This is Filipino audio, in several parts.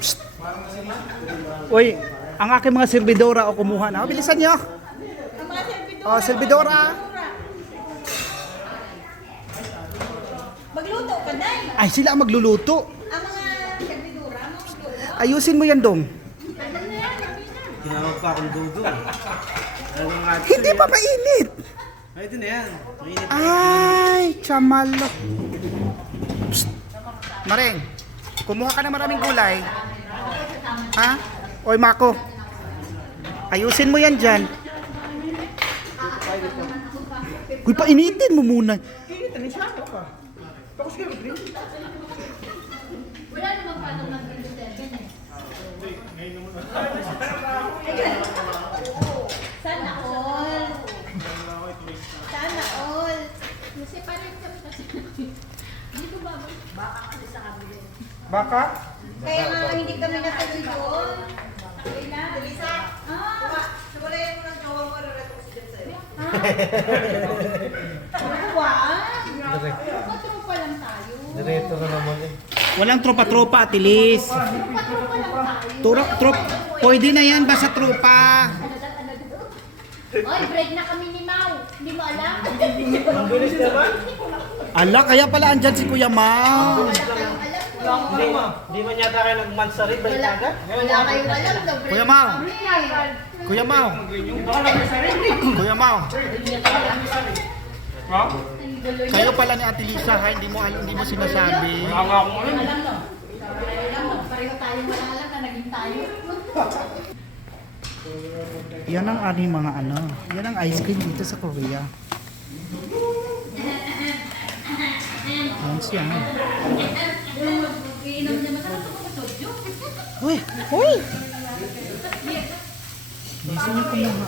Psst. Uy, ang aking mga servidora o kumuha na. Bilisan niyo. Ang mga servidora. Oh, servidora. Magluto ka, Day. Ay, sila ang magluluto. Ang mga servidora, magluto. Ayusin mo yan, Dong. Tinawag pa akong dudong. Hindi pa mainit. Ay, ito na yan. Mainit. Ay, chamalo. Psst. Mareng, kumuha ka na maraming gulay. Ha? Oy, Mako. Ayusin mo yan dyan. Uy, painitin mo muna. Wala namang paano mag-intervene eh. Sana all. Sana all. Kasi parang kami kasi. Hindi ko babay. Baka kasi sa kabila. Baka? Kaya nga hindi kami natuloy doon. Lisa, sabalayan mo ng jowa mo, rarato si Jan sa'yo. Wag! Patrupa lang tayo. Direto na naman eh. Walang tropa-tropa, Atilis. Patrupa lang tayo. Pwede na yan, basta tropa. Oy, break na kami ni Mau. Hindi mo alam? Ang bilis naman. Ala, kaya pala andyan si Kuya Mau. Wala kayong alam. Hindi man yata kayo nag-mansari. Balik Wala, agad. wala kayong alam. No, break Kuya Mau. kami eh. Kuya Mau. Kuya Mau. Kayo pala ni Ate Lisa, ha? Hindi mo sinasabi. Alam no. Pareho tayong wala alam na naging tayo. Yan ang aming mga ano. Yan ang ice cream dito sa Korea. Yan siya. Iinom niya masarap ako sa sodyo. Uy! Uy! Gusto niyo kumuha.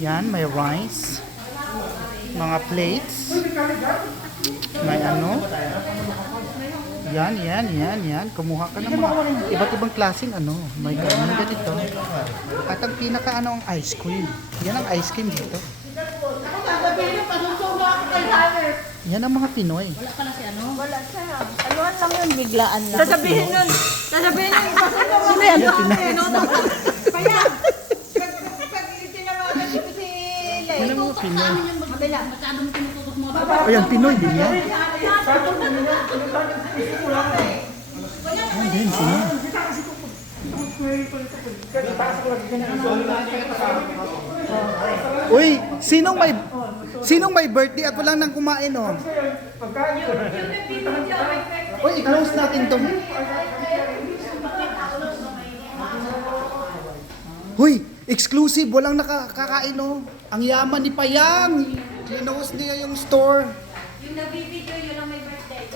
Yan, may rice. Mga plates. May ano. Yan. Kumuha ka ng mga iba't ibang klaseng ano. May ganito. At ang pinaka ano ang ice cream. Yan ang ice cream dito. Sasabihin niyo, pasusulo ako kay Hammer. Yan ang mga Pinoy. Wala pala si ano. Wala siya. Anuhan lang yun, biglaan lang. Sasabihin nun, ipasulo mo kay Kaya, pag tinawagan niyo si Lay. Yan ang mga Pinoy. Masyado mo tinututok mo. Ayan, Pinoy din yan. Ayan din, Pinoy. Uy, sinong may birthday at walang nang kumain, oh? Uy, i-close natin to. Uy, exclusive, walang nakakain, oh. Ang yaman ni Payang. Linos niya yung store. Yung nabibidyo, yun ang may birthday.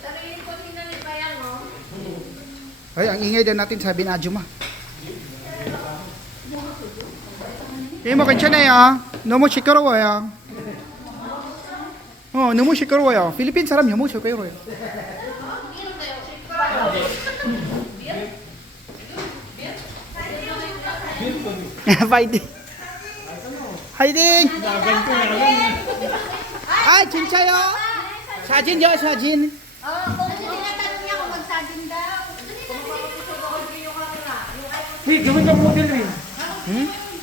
Sabihin ko sino ni Payang, no? Ay, ang ingay din natin sabi na Ajuma. mo 괜찮아요. 너무 시끄러워요. 너무 시끄러워요. 필리핀 사람 너무 시끄러워요. 파이팅. 파이팅. 아, 진짜요? 사진요, 사진. Kung tinatanong niya kung magsagin daw. Hey, gawin kang model rin.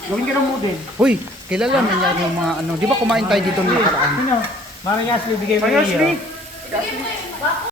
Gawin ka ng model. Uy, kilala na niya yung mga ano. Di ba kumain tayo dito ng nakaraan? Ano? Manang Yasli, bigay mo Ayos, niya. Lee.